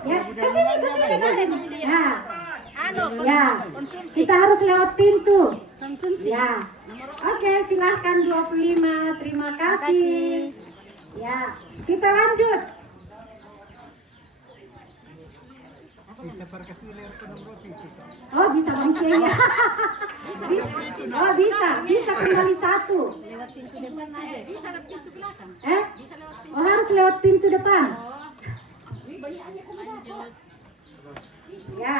Ya, ke sini. Nah, ya, kita harus lewat pintu. Ya, oke, silahkan 25. Terima kasih. Ya, kita lanjut. Bisa berkasih lewat nomor itu. Oh, bisa bangkainya. Oh, bisa kembali satu. Lewat pintu depan aja. Bisa lewat pintu belakang. Oh, harus lewat pintu depan. Ya.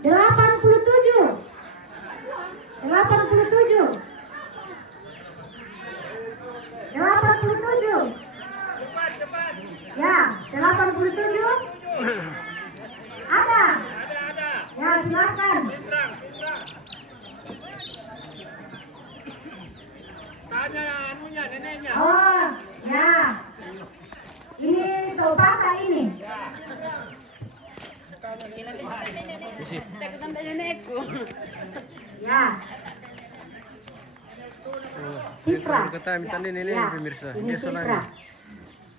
87. 87. 87. Ya, 87. Ada. Ya, silakan. Tanya anunya, neneknya. Oh, ya. Ini Topaka ini. Ya. Sipra. Kata minta ini Ya, pemirsa. ini Dia Sipra. soalnya.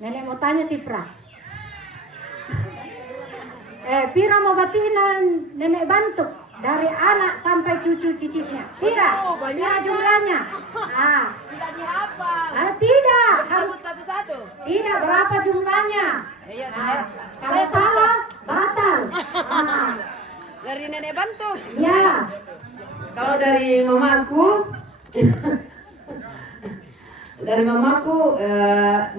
Nenek mau tanya Sipra. Pira mau batinan nenek bantu dari anak sampai cucu cicitnya. Tidak, banyak jumlahnya. Tidak dihafal. Tidak, Sebut satu-satu. tidak berapa jumlahnya. Iya, Kalau salah batal. Dari nenek bantu. Ya, Kalau dari mamaku,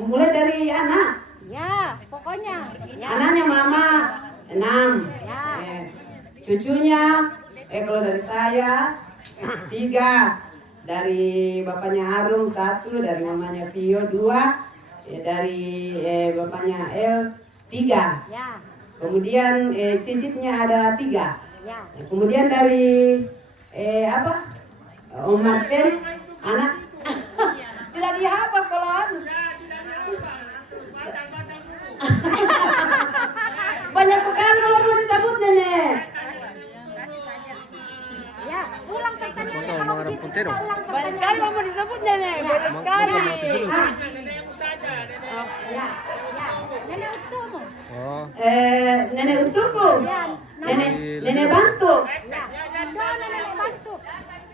mulai dari anak. ya, pokoknya. Ya. Anaknya mama 6. Ya. Cucunya, kalau dari saya 3. Dari bapaknya Arum 1, dari mamanya Vio 2, dari bapaknya El 3. Ya, Kemudian cicitnya ada 3. ya. Kemudian dari Om Martin anak tidak dihafal kalau anu. Banyak sekali kalau mau disebut nenek. Ya, ulang pertanyaan. Mau mengarah puntero. Banyak sekali kalau mau disebut nenek. Banyak sekali. Ya, ya. Nenek utuhmu. Oh, Nenek untukku. Ya, Nenek bantu. ya. Dona nenek bantu.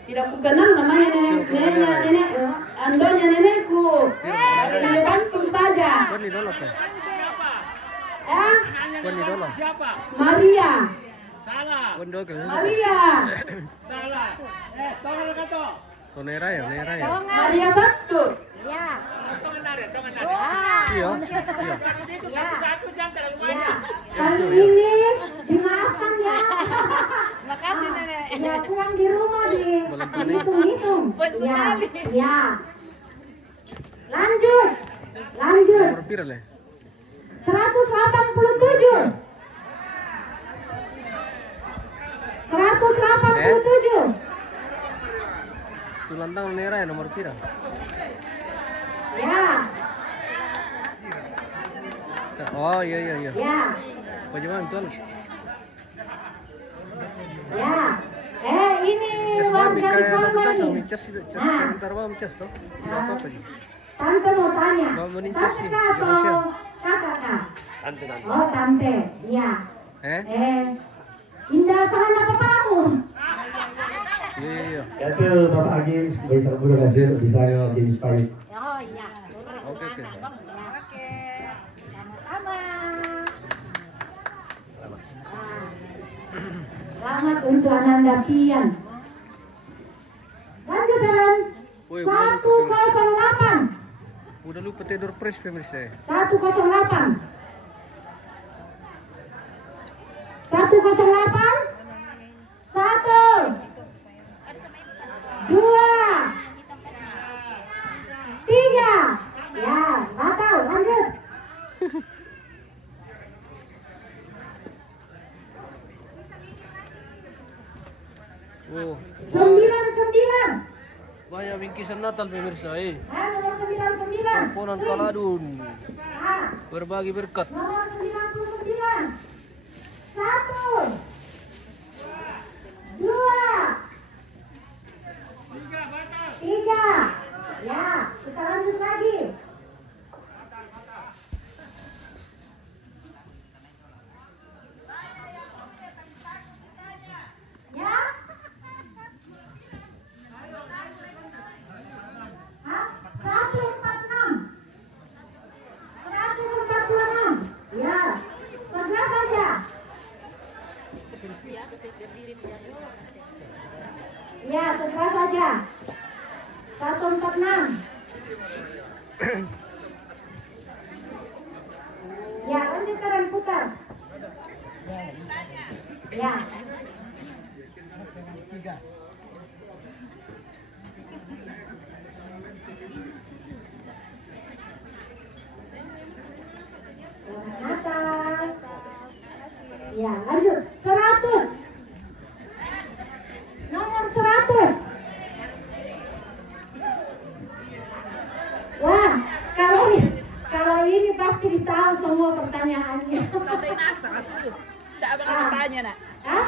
Tidak ku kenal namanya nenek andonya nenekku. Nenek bantu saja. kau ni dolo kan? Kau ni dolo. Siapa? Maria. Salah. Kau dolo kan? Maria. Salah. Tolong kata. Kau nera ya, nera ya. Maria 1. Ya. Tolong nare, tolong nare. Iya, iya. Itu satu-satu jangan terlalu banyak. Kali ini dimaafkan ya. Makasih nenek. Ya, pulang di rumah dihitung-hitung. Baik Ya, sekali. ya. Lanjut. Lanjut. Nomor pira le? 187. 187. Tulantang nera ya nomor pira? Ya, Oh iya iya iya. ya, Bagaimana tuan? ya. Ini Cas warga mami di kayak Kongo kita sama nih. cas cas Nah. sebentar bang cas toh. Tidak apa apa ji. Tante mau tanya. Mau menincas sih, Tante kah Malaysia. atau kakak kah? Tante. Oh, tante. Iya. Eh? Indah sana papamu. Iya iya iya. Itu Bapak Agim, bisa terima kasih bisa James Pahit. Oh iya. Oke oke. Oke. Sama-sama. Selamat untuk Ananda Pian. Lanjut Dan. Woi, 108. Udah lupa tidur press pemirsa. 108. 108. 1. 2. 3. Ya, batal. Lanjut. Oh, 99. banyak bingkisan Natal pemirsa. Nomor 99. Komponan Kaladun. Nah, Berbagi berkat. nomor 99. 1. 2. 3. Ya, kita lanjut lagi. Ya, lanjut Karen putar. Ya. Selamat Natal. Ya, lanjut. 100. Nomor 100. Wah, kalau ini pasti ditahu semua pertanyaannya. Tapi masak aku. Tak bakal bertanya nak. Hah?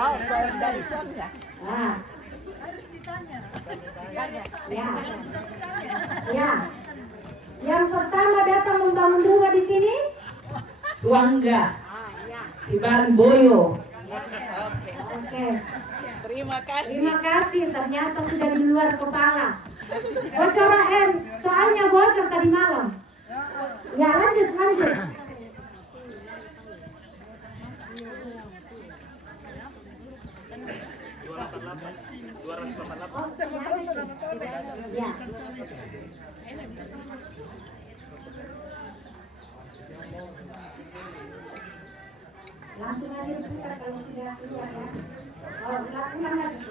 Oh, dari suaminya. Ah. Ya. Ya. Yang pertama datang membangun rumah di sini. Suangga. Si Bang Boyo. Oke. Terima kasih. Terima kasih. Ternyata sudah di luar kepala. Bocoran, soalnya bocor tadi malam. Ya, lanjut. Ya. Langsung aja diputar kalau sudah keluar ya. Oh, langsung lagi.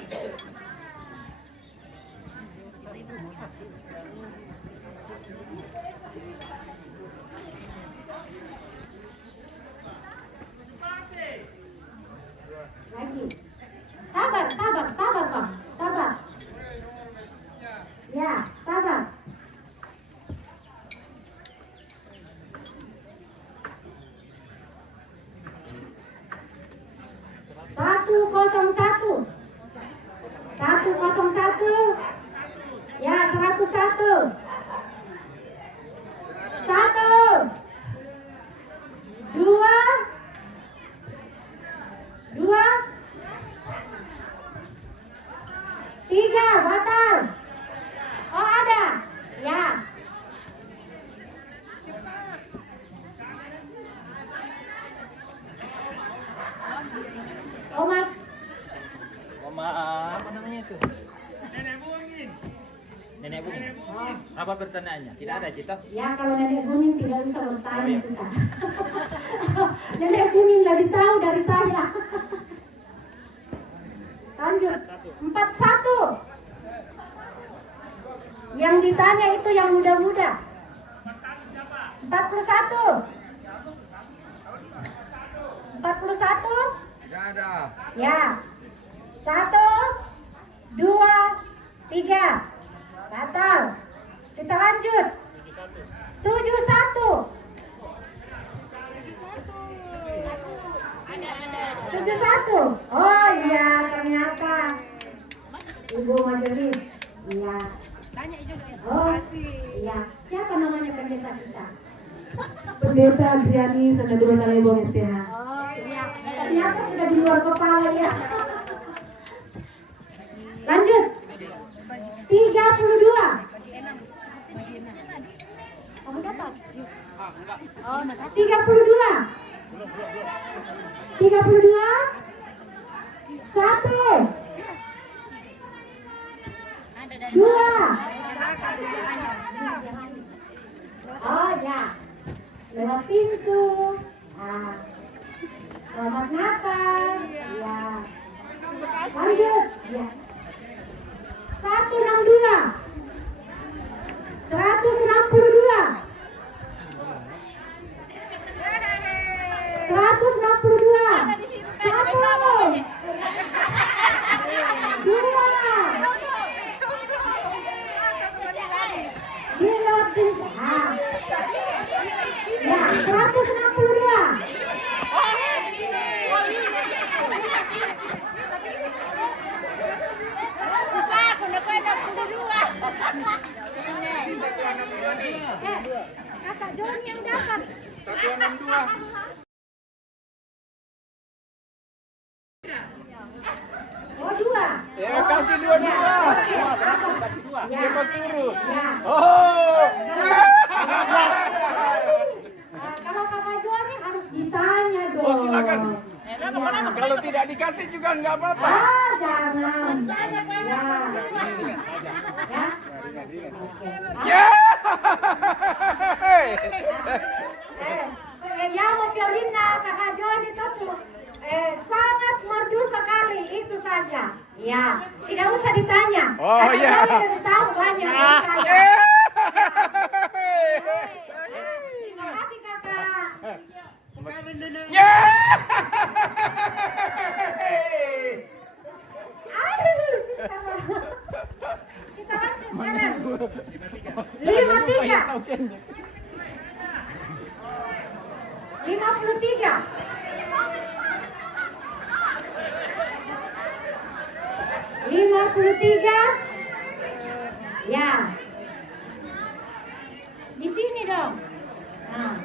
Lagi. Sabar, Bang. Sabar. Ya, sabar. Satu kosong satu. Ya, 101. 1, 2, 3, batal. Oh, ada. Ya. Oh, Mas. Apa namanya itu? Nenek bungin. Apa pertanyaannya? Tidak ada Cita? Ya, kalau nenek bungin tidak bisa bertanya kita. Nenek bungin lebih tahu dari saya. Lanjut. 41. Yang ditanya itu yang muda-muda. 41. 41. Tidak ada. Ya. 1, 2, 3. Batal. Kita lanjut. 71. 71. Oh iya, ternyata Ibu Majelis. Iya. Oh iya. Siapa namanya pendeta kita? Pendeta Adriani Sanadura Talebong STH. Oh iya. Ternyata sudah di luar kepala ya. Lanjut. 32. Kamu dapat? 32. 32. 1, 2. Oh ya. Lewat pintu. Ah. Selamat Natal. Ya. Lanjut. Ya. 162. 162. 162. 1, 2. Dia lewat pintu. Ah. Ya, 162. Kakak Joni yang dapat. 162. Oh, 2. Ya, kasih dua-dua. Ya. Siapa suruh? Ya. Oh. Kalau kakak Joni harus ditanya dong. Oh, silakan. Ya. Kalau tidak dikasih juga nggak apa-apa. Ah, jangan. Ya. Ya. Oke. Ya. Oh iya. Kalian tahu banyak dari saya. Terima kasih kakak. Aduh, kita lanjut jalan. 53. 53. Ya. Di sini dong. Nah.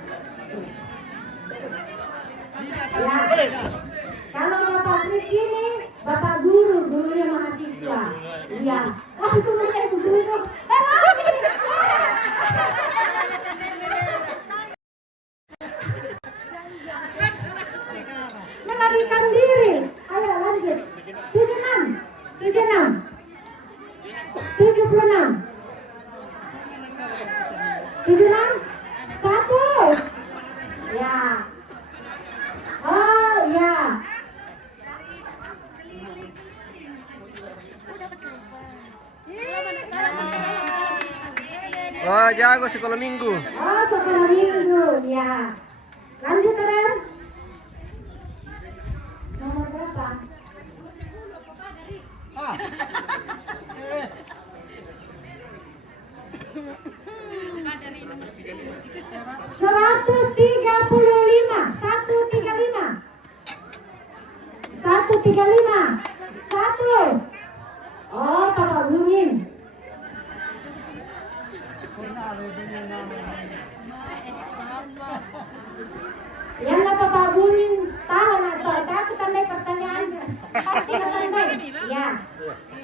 Ya. Kalau Bapak Kris ini, Bapak gurunya mahasiswa. Iya. Wah, itu mereka itu guru. Melarikan diri. Ayo lanjut. 76. 76. 76. 76. 1. Ya. Oh ya. Wah, jago sekolah minggu. Oh, sekolah minggu, ya. Lanjut, Ren. Nomor berapa? Seratus tiga puluh lima. 135. 135. 1. Oh, Papa Bungin. Yang nggak Papa Bungin tahu atau aku tandai pertanyaannya. Pasti tandai. Ya.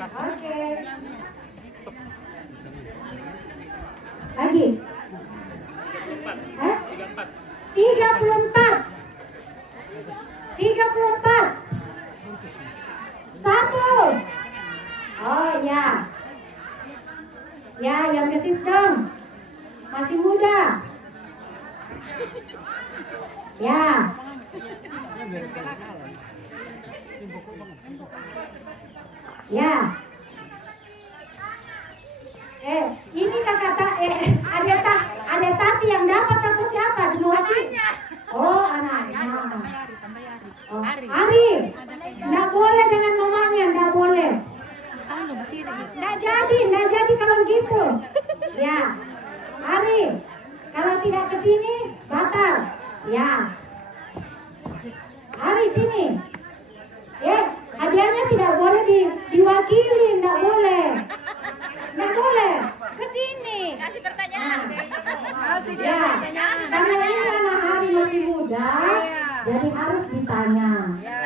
Oke. Lagi. 34. 34. 1. Oh ya. Ya, yang gesit dong. Masih muda. Ya. Ya. Ini ada Tati yang dapat atau siapa? Anaknya. Oh, anaknya. Oh, Ari. Nggak boleh dengan mamanya, nggak boleh. Nggak jadi kalau gitu. Ya. Ari, kalau tidak ke sini, batal. Ya. Ari sini. Hadiahnya tidak boleh diwakili, nggak boleh. Nggak boleh. Ke sini. Kasih pertanyaan. Ya. Karena ini anak Ari masih muda, jadi harus ditanya. Ya.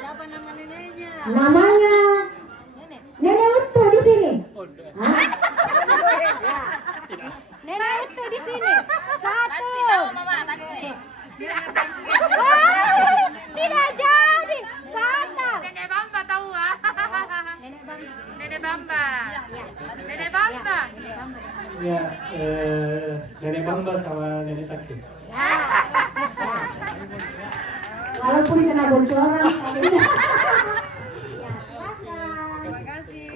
Siapa nama neneknya? Namanya Nenek Utu di sini. Hah? Nenek Utu di sini. 1. Mama, bantu. Tidak jadi. Batal. Nenek Bamba tahu ah? Nenek Bamba. Nenek Bamba. Ya, Nenek Bamba sama Nenek Taki. Walaupun kena bocoran.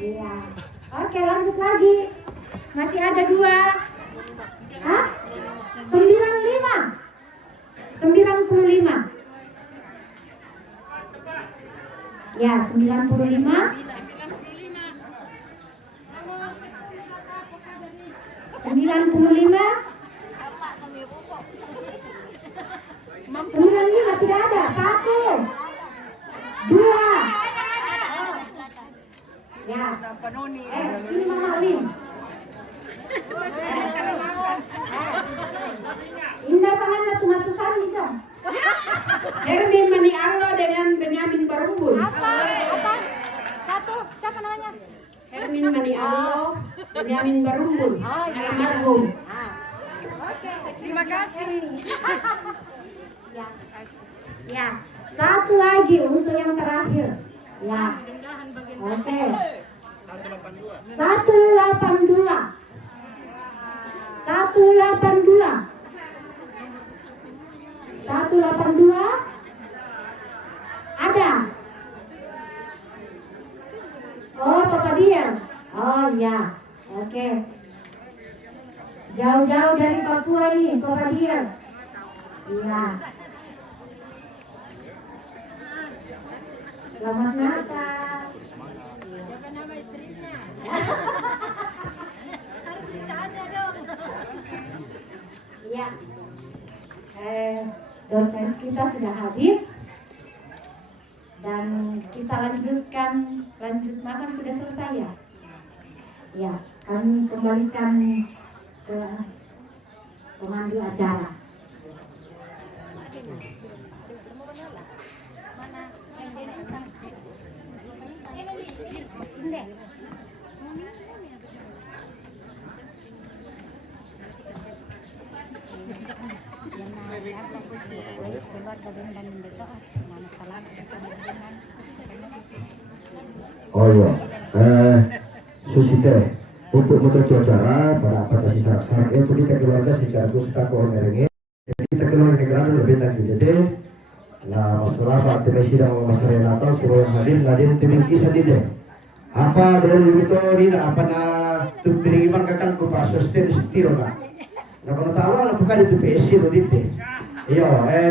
Iya. Oke, lanjut lagi. Masih ada 2. Hah? 95. 95. Ya, 95. 95. 95 tidak ada. 1. 2. Ya. Ini Mama Lin. Indah sangat tumatusan bisa. Hermin Mani Allah dengan Benyamin Barumbul. Apa? 1. Siapa namanya? Hermin Mani Allah, Benyamin Barumbul. Oh, iya. Almarhum. Oke. Terima kasih. Ya. Ya. 1 lagi untuk yang terakhir. Ya. Oke. 182. 182. 182. Ada. Oh, Papa dia. ya. Oke. Jauh-jauh dari Papua nih, kok hadir? Iya. Selamat Natal. Siapa nama istrinya? Harus ditanya dong. Iya. Door prize kita sudah habis. Dan kita lanjut makan sudah selesai ya? Ya, kami kembalikan ke pemandu acara. Oh iya, Susite, untuk menuju acara para batasi syarat-syarat itu kita keluarga secara khusus tak koordinasi. Jadi kita keluarga negara lebih tadi jadi. Nah, masalah Pak Temi sidang masalah Natal semua yang hadir timing kisah dia. Apa dulu itu tidak apa nak tumpiriman kakak ku Pak Sosten setiro nak. Nah kalau tahu lah bukan itu PSC itu dite. Iya,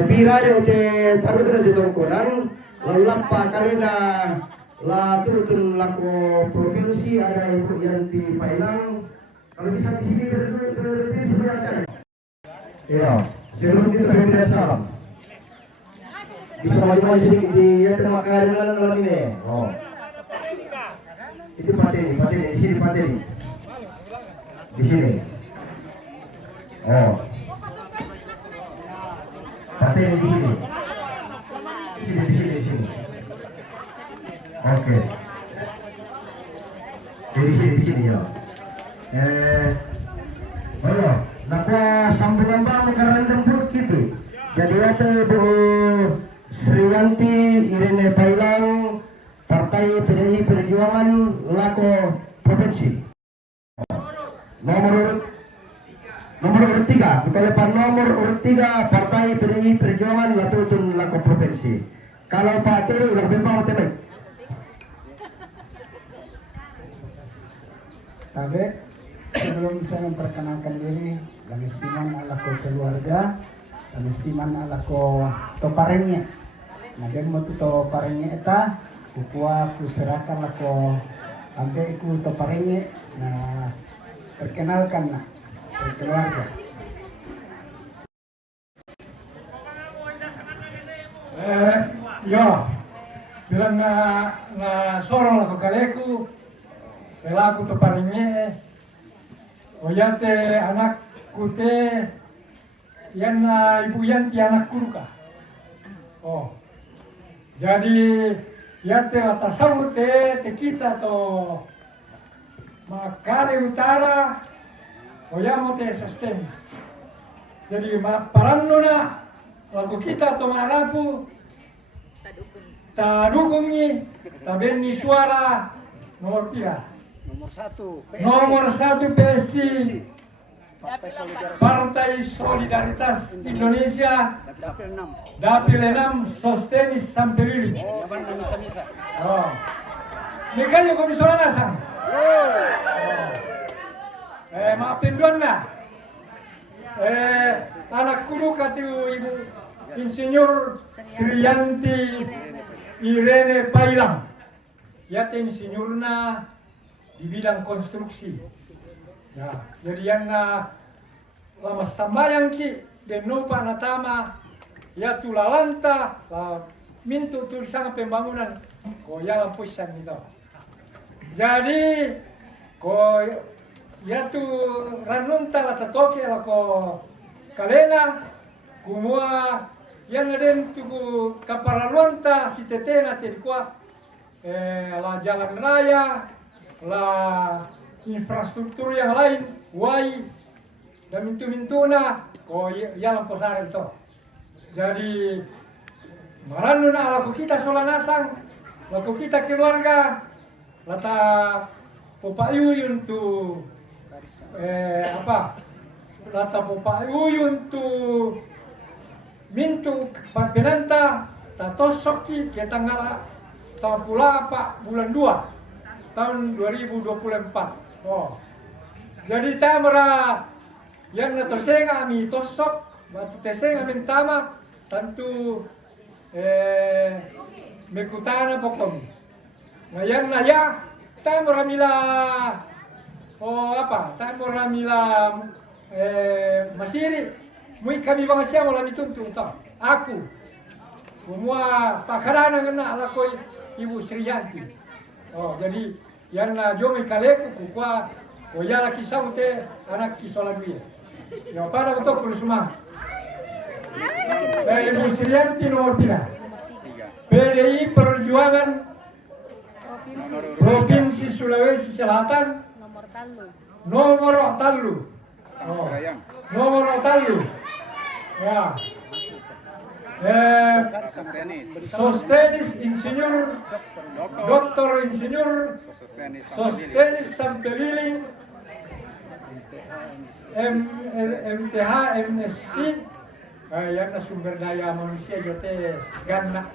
pira dia udah taruh kita di tongkonan lalu lapa kali lah tutun laku provinsi ada ibu yang di Pailang. Kalau bisa di sini berdua supaya acara. Iya, sebelum kita berdua salam. Bisa maju-maju sedikit di terima kasih malam ini. Oh. Itu pateni di sini pateni. Di sini. Oh. Pateni di sini. Di sini. Oke. Di sini ya. Oh, napa sambutan bang karena tempur gitu. Jadi ada Bu Sriyanti Irene Pailang, Partai PDI Perjuangan Lako Provinsi. Nomor urut 3, bukan nomor urut 3 Partai PDI Perjuangan Lako Provinsi. Kalau Pak Tiri lebih mau teman. Tapi sebelum saya memperkenalkan diri, kami siman alako keluarga, kami siman alako toparengnya. Nah dia mau tu toparengnya eta, kukua kuserahkan lako ambil ku toparengnya. Nah perkenalkan lah keluarga. Yo, bilang na sorong lako kaleku. Selaku toparingnya, oyate anakku te, yan ibu yanti anak kuruka. Oh, jadi yate latasau te kita to Makare Utara, oyamo te Sostenis. Jadi paranno na, laku kita to marapu, ta dukungi, ta benni suara nomor 3. Nomor 1 PSI Partai Solidaritas Indonesia Dapil 6 Sostenis Sampelili. Oh. Mekayo komisioner nasang. Maafin doan na. Anak kudu katu Ibu Insinyur Sriyanti Irene Pailang. Yate insinyurna di bidang konstruksi. Nah, jadi yang lama sambayang ki dan nupa natama ya tulalanta mintu tu sana pembangunan ko ya lampusan itu. Jadi ko ya tu ranunta lata toke la ko kalena kumua yang ada tu kaparaluanta si tetena terkuat la jalan raya, la infrastruktur yang lain, wai dan mintu-mintuna, yang posar itu. Jadi maranuna laku kita solanasang, laku kita keluarga, lata popayuyun tu lata popayuyun tu mintu penanta tatosoki ke tanggal 18 bulan 2 tahun 2024 Oh. Jadi tamara yang natoseng ami tosok batu teseng amin tama tentu mekutana pokom. Ngayon na ya tamara mila tamara mila masiri mui kami bang siya wala mituntung ta. Aku semua pakarana ngena ala koi Ibu Sri Yanti. Oh, jadi yang na jomi kaleku kukwa oyala kisau te anak kisola duia. Ya pada betul kurusuma. Ibu Sri Yanti nomor 3. PDI Perjuangan Provinsi Sulawesi Selatan nomor talu. Oh, nomor talu. Ya. Sostenis Insinyur Dr. Insinyur Sostenis Sampeliling MTH MSc yang sumber daya manusia jote ganna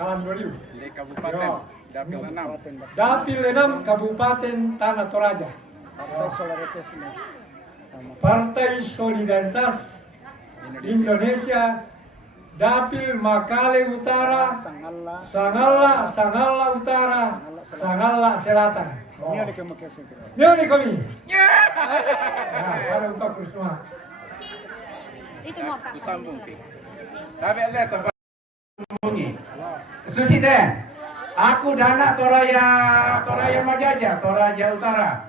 kalan doliu Di Kabupaten Dapil 6 Kabupaten Tanah Toraja. Partai Solidaritas Indonesia Dapil Makale Utara, Sangala Utara, Sangala Selatan. Nyoni kami. Nah, pada untuk semua. Itu mau Pak. Kusambung pi. Tapi lihat tempat Susi teh. Aku dana Toraya Majaja, Toraja Utara.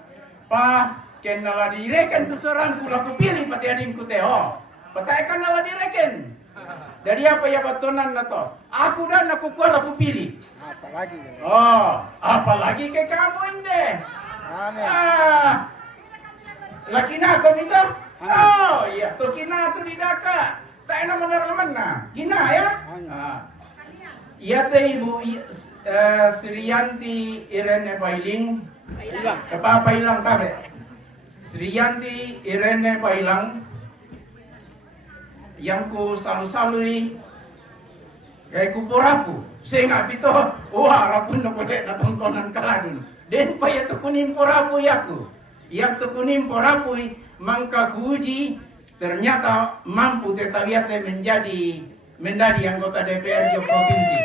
Kenala direken tu seorang laku pilih pati adingku teh. Patai kenala direken. Dari apa ya batonan nato? Aku dan aku kuat aku pilih. Apalagi. Apalagi ke kamu ini. Laki na kau minta? Iya, tu kina tu didaka. Tak enak mana. Kina ya? Iya teh Ibu Sri Yanti Irene Pailing. Apa hilang tabe? Sri Yanti Irene Pailang. Yang ku salu-salui kayak kuporapu sehingga pito rapun na boleh na tongkonan kaladun den pa ya tukunin porapu yaku yang tukunin porapu mangka kuji ternyata mampu tetawiate menjadi anggota DPRD provinsi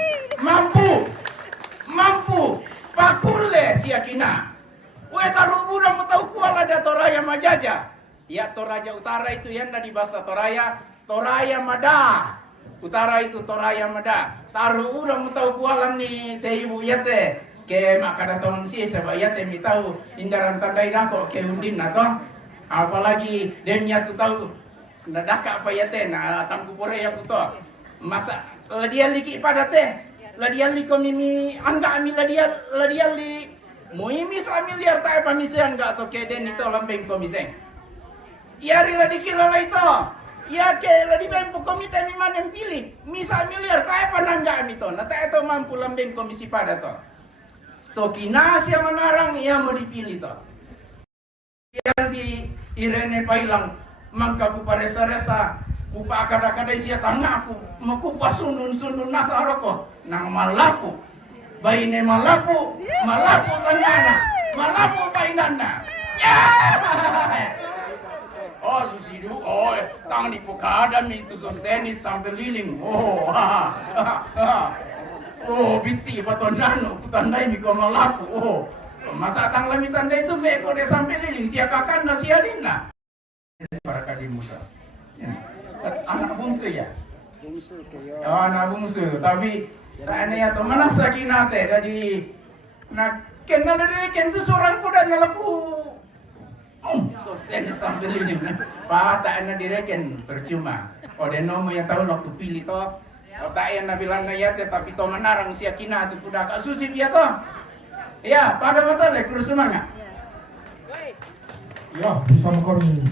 mampu pakule siakina tarubu na mau tahu kuala da Toraya Majaja ya Toraja Utara itu yang di bahasa Toraya Mada. Utara itu Toraya Mada. Taruh udah mau tahu kualan nih teh ibu ya teh. Ke makadaton sih sebab ya teh mi tahu indaran tandai dako ke undin atau apalagi demnya tu tahu nadaka apa ya teh na tamku pore ya puto. Masa ladia liki pada teh. Ladia liko mimi angga ami ladia li muimi samiliar tae pamisian enggak atau keden itu lambeng komiseng. Ya rila dikilala itu. Ya ke ladi mampu komite miman yang pilih misa miliar tae panangga mito na tae to mampu lambeng komisi pada to kinasi yang menarang ia mau dipilih to yang di Irene Pailang mangka ku paresa-resa ku pakada-kada sia tangaku maku pasundun nasaroko nang malapu baine malapu tangana malapu bainana ya Susidu, tangan di pokada mintu Sostenis Sampeliling. Binti patondano kutandai mi malaku. Masa tang lami tandai itu meko de Sampeliling ciakakan nasi adina. Para kadimusa. Anak bungsu ya? Bungsu ke anak bungsu, tapi tak ya to mana sakinate dari kenal dari kentu seorang kuda nalaku. Sostenis Sampeliling. Tak enak direken percuma. Dan nomo yang tahu waktu pilih to. Tak enak bilang ya tetapi to menarang siakina tu kuda kasusip ya to. Ya, pada mata le kurus semangat. Ya, bersama kami.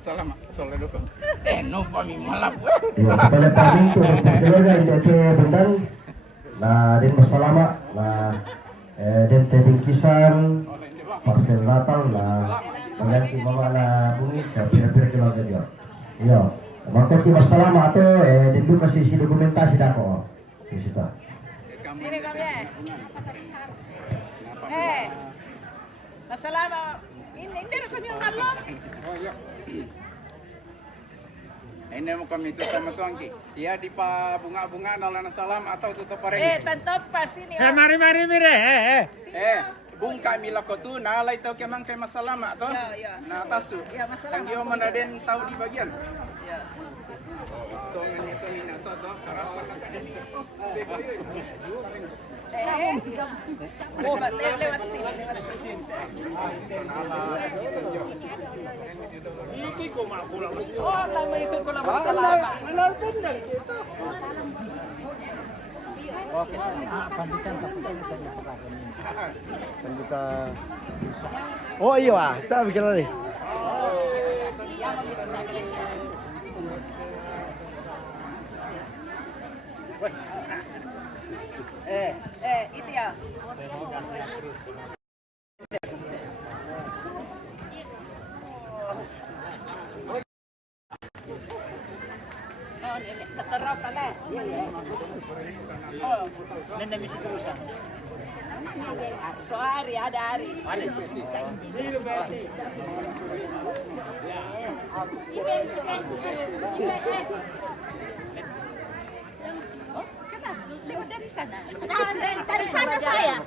Salamat. Dulu. No kami malap. Ya, pada kami tu keluarga itu bentang. Nah, dan bersalamat. Nah, dan tebingkisan Parcel Natal lah, mengganti mama lah bumi, kira-kira keluarga dia. Iya, makanya masalah atau itu kasih si dokumentasi dah kok. Di situ. Sini kami. Masalamat. Hindi rin kami yung alam. Ini mo kami itu sama tuangki. Ya di pa bunga-bunga nalan salam atau tutup pareng. Tanto pa sini. Mari mire. Bungka mila ko tu nalay tau kemang kay masalama to. Na tasu. Tangyo man den tahu di bagian. Tongan itu hina to karapan ka. Lewat sini. Oh, lama ikut ko lang masalamat. Oh iya, tak bikin lagi. Itu ya. Oh, ini terterap pala. Oh, nanda misi kurusan. So hari ada hari. Oh, kenapa? Lewat dari sana. Dari sana saya.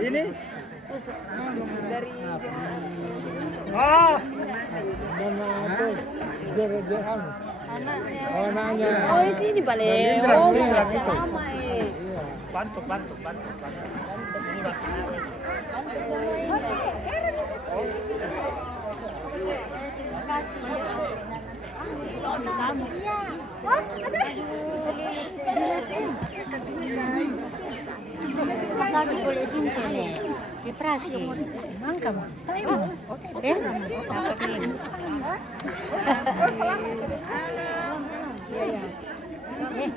Ini oh anaknya Oh, sini balik. Oh, biasa lama bantu Masaki boleh sini. Depresi. Mangka mo. Tayo. Eh? Dapat ni. Eh.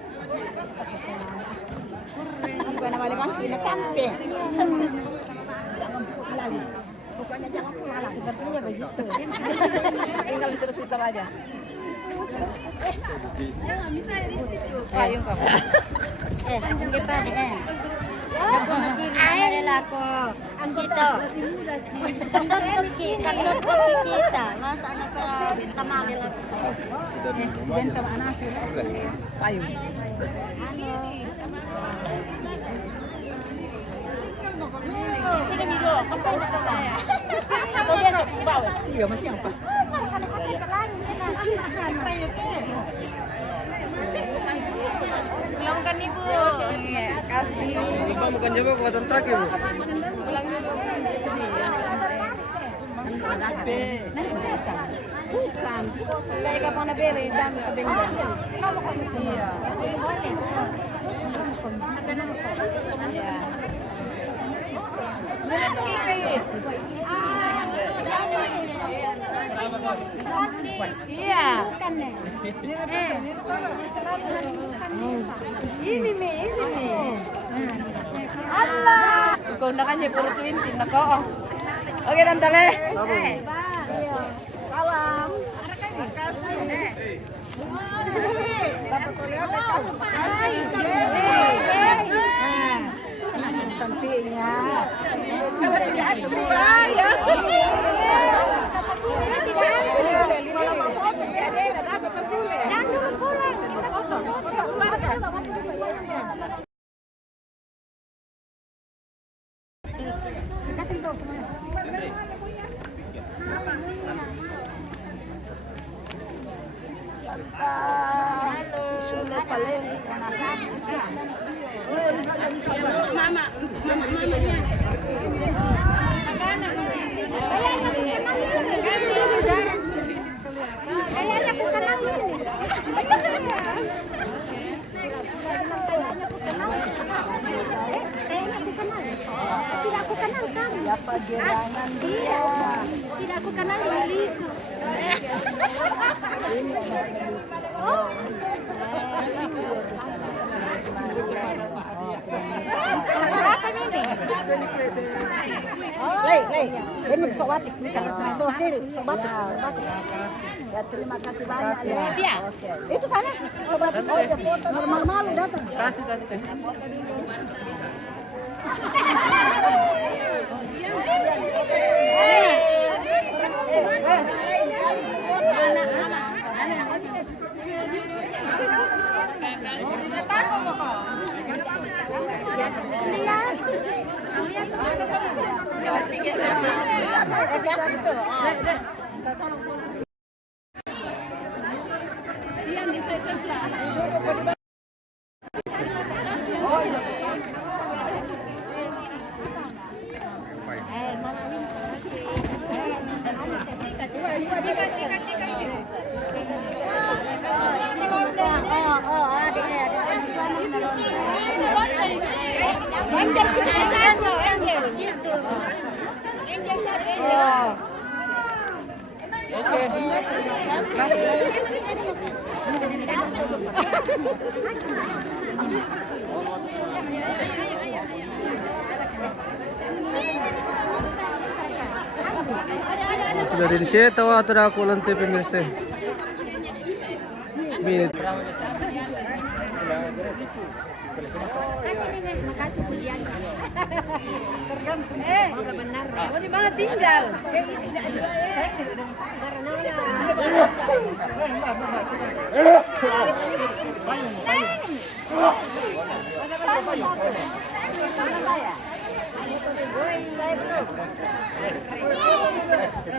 Bukan nama lebang kini tampe. Pokoknya jangan pulang. Sepertinya begitu. Tinggal terus itu aja. Jangan bisa di situ. Payung kamu. Kita Ako nila ko. Dito. Katut kita. Masa anak ka tamali lang. Benta anak payung. Sini Migo, pasal na saya. Ito dia sa bawa. Iya, masih apa? Pulang kan ibu. Iya, kasih. Ibu bukan coba kuatan taki bu. Pulang dulu. Bukan. Saya kapan na beri dan kabenda. Iya. Iya. Ini nih. Allah. Ikaw na kanya puro 20 nako. Okay, tantale. Salam. Makasih. Tidak aku kenal diriku. Ini pesawat bisa sini pesawat. Ya terima kasih banyak ya. Itu sana pesawat oh ya foto normal datang. Kasih tadi. Sudah di sini tahu atau aku lantai pemirsa. Minit. Terima kasih pujiannya. Benar. Mau di mana tinggal?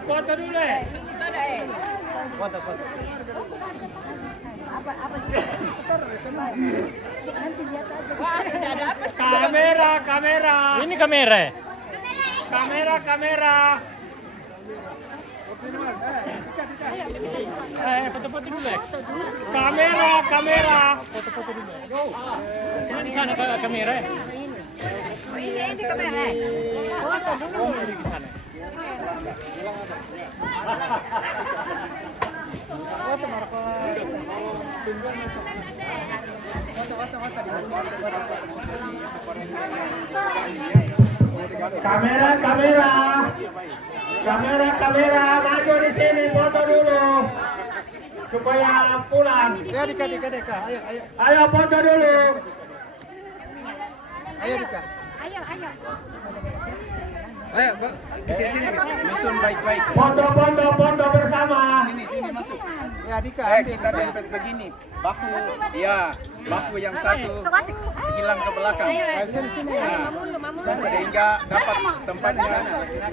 Foto dulu. Foto. Kamera. Ini kamera. Kamera. Foto-foto dulu. Kamera. Foto-foto dulu. Di sana kamera. Ini kamera. Foto dulu. Di sana. Kamera, maju di sini foto dulu supaya pulang. Dika. Ayo foto dulu. Ayo Dika. Ayo, di sini. Musun baik-baik. Foto bersama. Sini masuk. Ya Dika. Kita dempet begini. Bahu yang satu hilang ke belakang. Sini. Sehingga dapat tempatnya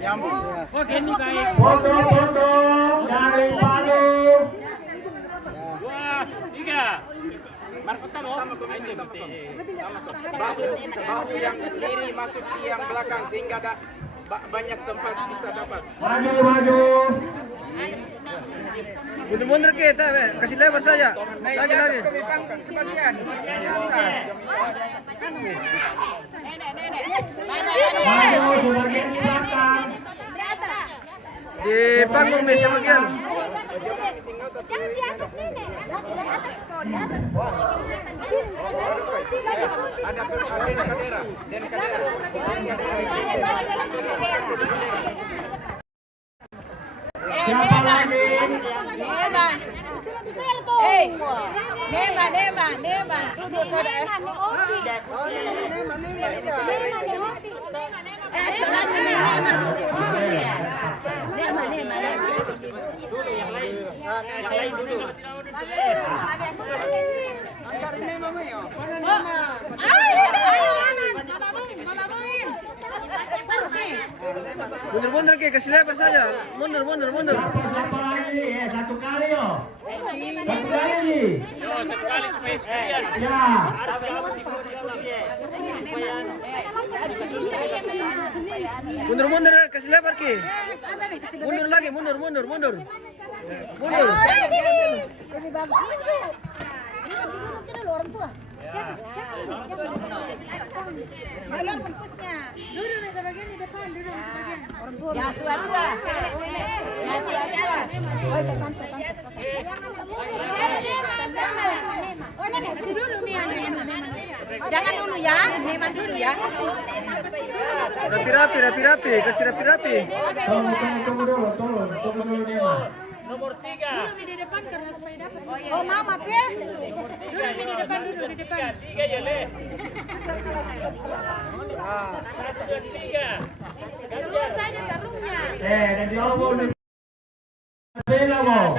nyambung. Oke, ini baik. Foto dari Palu. 2, 3. Bahu yang kiri masuk di yang belakang sehingga ada banyak tempat bisa dapat. Maju. Mundur kita, kasih lebar saja. Lagi. Sebagian. Maju di bagian belakang. Di panggung bisa bagian. Jangan di atas nenek. Ada kadera. Siapa lagi? Mundur-mundur ke, kasih lebar saja. Mundur. Siapa lagi? Satu kali yo. Satu kali. Satu kali supaya sekalian. Ya. Mundur, kasih lebar ke. Mundur lagi, mundur. Lebih bagus. Duduk orang tua. Belum pempusnya. Duduk di bagian di depan, duduk di bagian. Orang tua. Ya tua. Ya tua. Oh, tekan. Oh, nenek dulu Mia. Jangan dulu ya, Neman dulu ya. Rapi, kasih rapi. Tunggu dulu Nema. Nomor 3. Duduk di depan karena supaya dapat. Oh, Mama, Pia. Duduk di depan, duduk di depan. 3 ya, Le. 1, 2, 3. Semua saja sarungnya. Dan diomong di bela mo.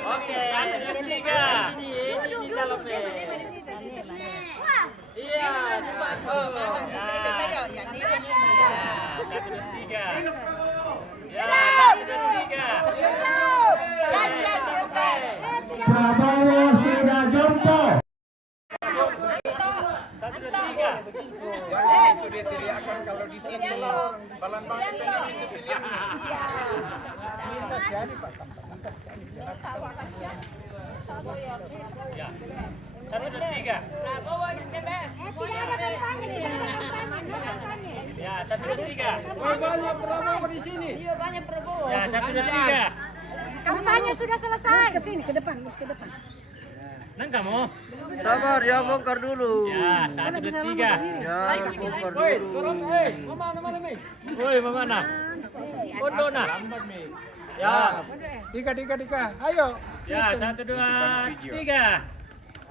Oke, 1, 2, 3. Iya, cepat. Oh, Mama. Ya, 1, 2, 3. Ya, 1, 2, 3. Prabowo sudah jongkok. 1, 2, 3. Jangan itu dia teriakan kalau di sini balan banget dengan itu pilihan. Bisa jadi Pak. Ya. 1, 2, 3. Prabowo is the best. Tidak ada kampanye, tidak ada kampanye. Ya, 1, 2, 3. Banyak Prabowo di sini. Iya banyak Prabowo. Ya, 1, 2, 3. Kampanye sudah selesai. Ke sini, ke depan. Nang kamu? Sabar, ya bongkar dulu. Ya, 1, 2, 3. Ya, bongkar dulu. Woi, mana? Bodoh nah. Ya. Dika. Ayo. Ya, 1, 2, 3.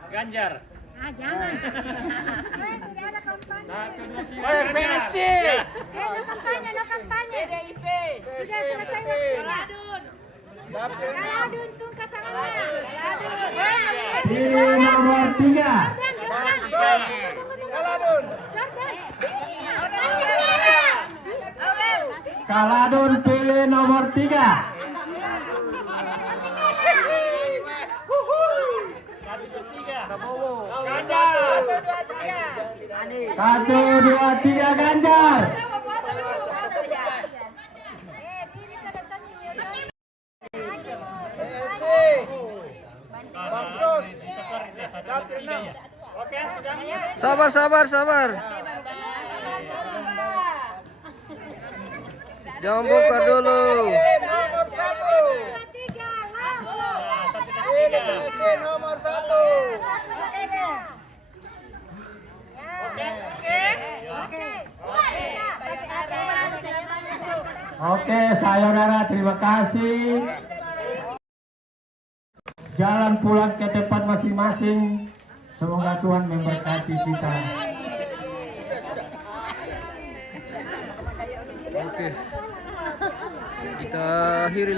Ganjar. Ah, jangan. Tidak ada kampanye. 1, 2, 3. Ayo, PSC. Ya. No kampanye. PDIP. Sudah selesai waktu. Kaladun tung kasangannya. Pilih nomor 3. Kaladun. Kaladun pilih nomor 3. 1, 2, 3 Ganjar. PSC. Baksos. Dapil 6. Oke, sudah. Sabar. Jangan bongkar dulu. Nomor 1. PSC nomor 1. Oke, sayonara, terima kasih. Jalan pulang ke tempat masing-masing. Semoga Tuhan memberkati kita. Oke. Kita akhiri